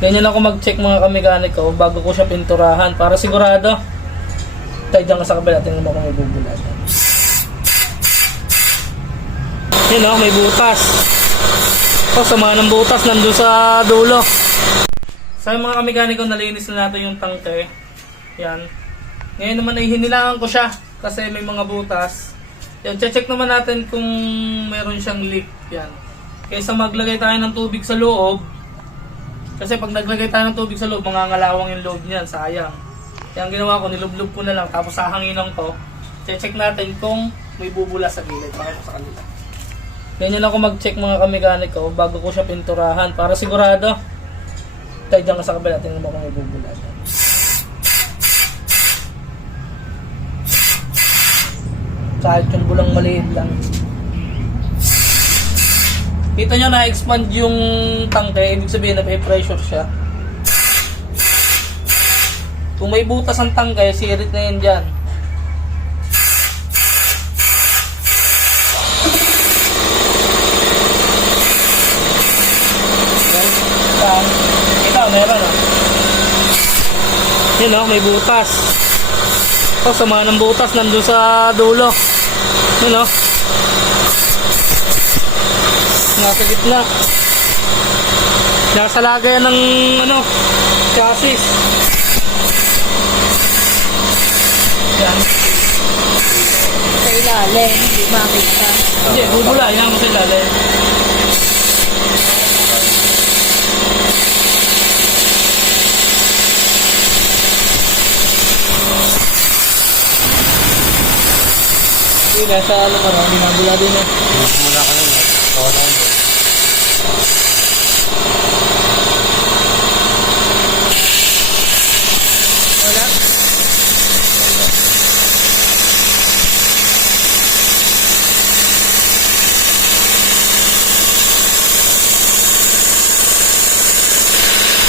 Ganyan ako mag-check mga kamekanik ko bago ko siya pinturahan para sigurado. Tayo dyan ka sa kabila, tingnan mo kung may bubulan. Yun o, may butas. O, sama ng butas nandun sa dulo. Sa mga kamekanik ko, nalinis na natin yung tangke. Yan. Ngayon naman ay hinilangan ko siya kasi may mga butas. Yan, check naman natin kung meron siyang leak. Yan. Kaysa maglagay tayo ng tubig sa loob. Kasi pag naglagay tayo ng tubig sa loob, mangangalawang yung loob niyan, sayang. Kaya ang ginawa ko, nilublob ko na lang, tapos sahanginan ko. Check natin kung may bubula sa gilid. Pakita sa kanila. Ganyan ako mag-check mga kamekanik ko bago ko siya pinturahan para sigurado. Tayo dyan ka sa kabila, tingnan mo kung may bubula. Kahit yung bulang maliit lang. Kita nyo na-expand yung tangke, ibig sabihin na may pressure siya. Kung may butas ang tangke, sirit na yun dyan. Ito, meron o. Yun o, may butas. O, sama ng butas nandun sa dulo. Yun o. Nasa gitna. Nasa lagayan ng chassis. Yan. Sa ilalim, hindi makita. Hindi, bubula. Yan mo sa ilalim. Hindi, nasa hindi nabula din eh. Mula ka na yun. Tawa na yun. Wala.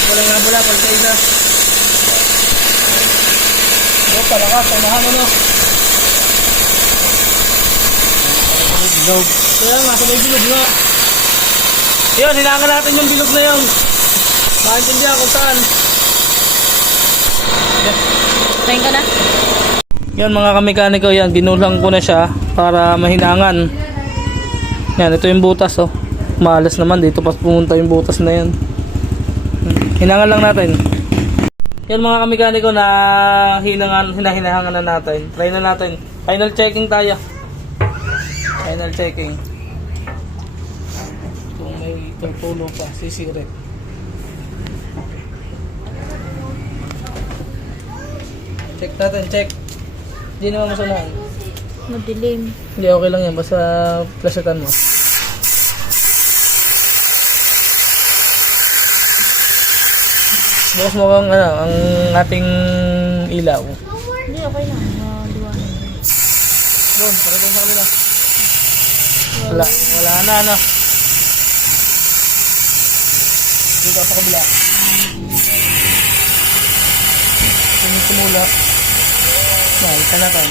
Wala nga bula, pagkaila. Palakas, unahan ano. Bilog. Kaya nga, sabay bilog nga. Yun, hinangan natin yung bilog na yun. Makaintindihan kung saan. Tingin ka na? Yan mga kamekaniko, yan, ginulang ko na siya para mahinangan. Yan, ito yung butas oh. Malas naman, dito pa pumunta yung butas na yan. Hinangan lang natin. Yan mga kamekaniko na hinahangan na natin. Try na natin. Final checking tayo. Final checking. Kung may tutulo pa, sisirit. Check natin, check. Hindi naman masalahan. Madilim. Hindi, okay lang yan. Basta flashetan mo. Bukas mo ang, ang ating ilaw. Hindi, okay lang. Liwanag. Doon, pakita sa kanila. Wala na, ano. Dito sa kabila. Tingin simula. Ito natin.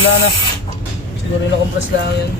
Wala na. Siguro na compress lang yan.